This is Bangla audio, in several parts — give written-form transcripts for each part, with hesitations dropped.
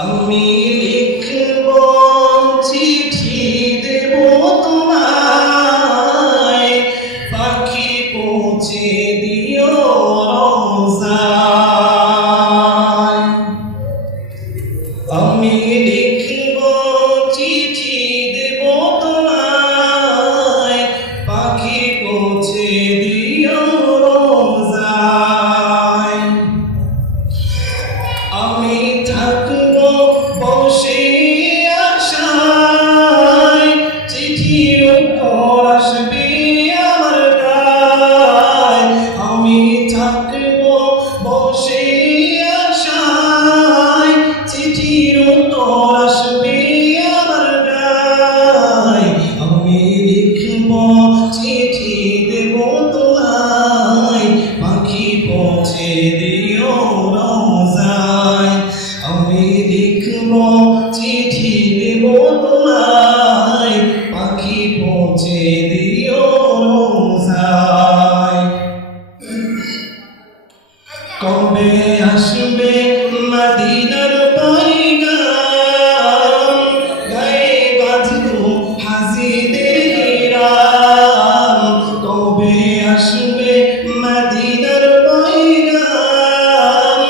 আমি লিখব চিঠি দেব তোমায়, পাখি পৌঁছে দিও রওজায়। আমি লিখব চিঠি দেব তোমায়, পাখি পৌঁছে দিও রওজায়। আমি থাকব বসে আশায়, চিঠির উপর আসবে আমার গায়। আমি থাকব বসে আশায়, চিঠির উপর আসবে আমার গায়। আমি লিখব চিঠি দেব তোমায়, পাখি পৌঁছে দিও রওজায়। আমি লিখব চিঠি দেব তোমায়, পাখি পৌঁছে দিও রওজায়। কবে আসবে মদিনার পয়গাম, গায়ে বাঁধবো হাজিদের রাম। কবে আসবে মদিনার পয়গাম,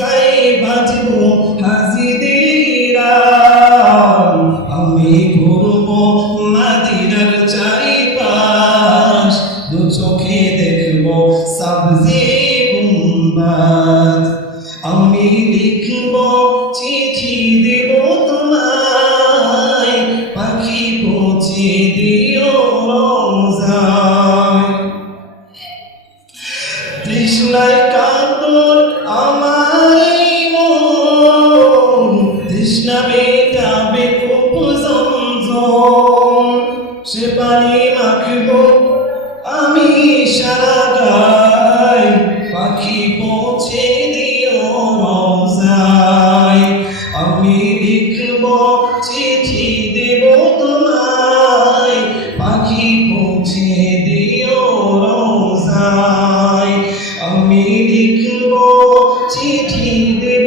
গায়ে বাঁধবো হাজিদের রাম। আমি ঘুরবো মদিনার চারিপাশ, দু চোখে দেখবো সবজি গুম্বাদ। আমি লিখব চিঠি দেব তোমায়, পাখি পৌঁছে দিও রওজায়। তৃষ্ণায় কাতর আমার মন, তৃষ্ণা মেটাবে কূপ জমজম। সে পানি মাখবো আমি সারা গায়, পাখি পৌঁছে দিও রওজায়। আমি লিখব চিঠি দেব তোমায়, পাখি পৌঁছে দিও রওজায়। আমি লিখব চিঠি দেব